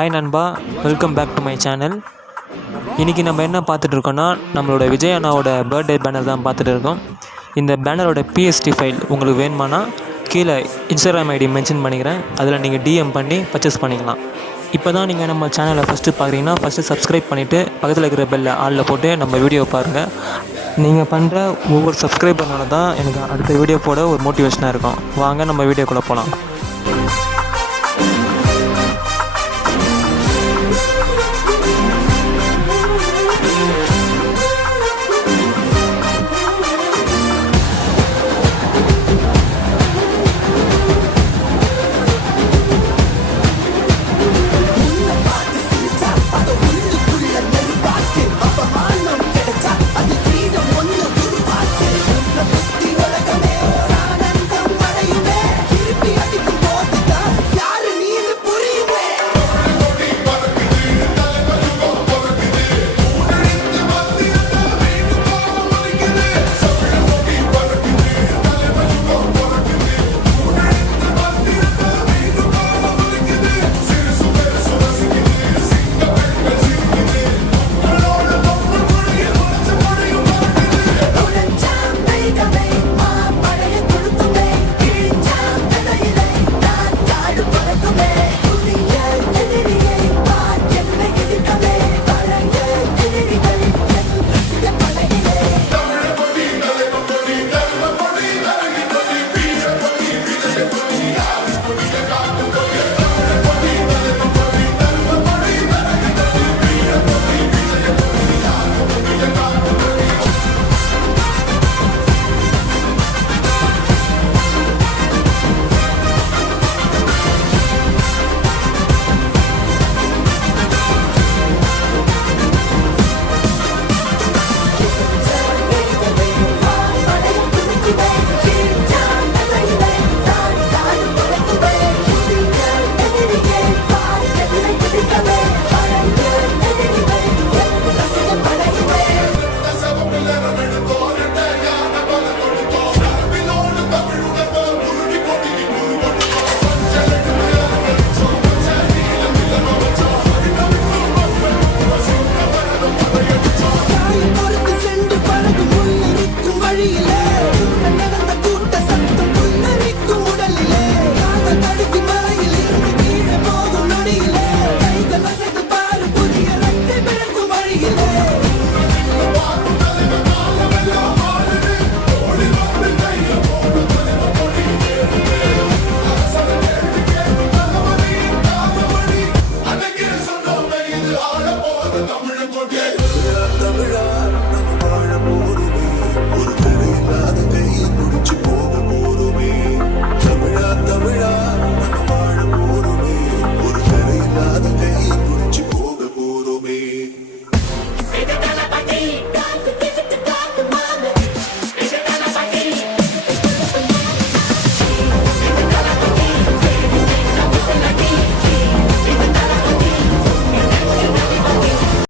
Hi நண்பா, welcome back to my channel. இன்றைக்கி நம்ம என்ன பார்த்துட்ருக்கோன்னா, நம்மளோட விஜய் அண்ணாவோட பர்த்டே பேனர் தான் பார்த்துட்டு இருக்கோம். இந்த பேனரோட பிஎஸ்டி ஃபைல் உங்களுக்கு வேணுமானா கீழே இன்ஸ்டாகிராம் ஐடி மென்ஷன் பண்ணிக்கிறேன். அதில் நீங்கள் டிஎம் பண்ணி பர்ச்சேஸ் பண்ணிக்கலாம். இப்போ தான் நீங்கள் நம்ம சேனலை ஃபஸ்ட்டு பார்க்குறீங்கன்னா ஃபஸ்ட்டு சப்ஸ்கிரைப் பண்ணிவிட்டு பக்கத்தில் இருக்கிற பெல்லை ஆளில் போட்டு நம்ம வீடியோ பாருங்கள். நீங்கள் பண்ணுற ஒவ்வொரு சப்ஸ்கிரைபர்னால தான் எனக்கு அடுத்த வீடியோ போட ஒரு மோட்டிவேஷனாக இருக்கும். வாங்க நம்ம வீடியோக்குள்ளே போகலாம்.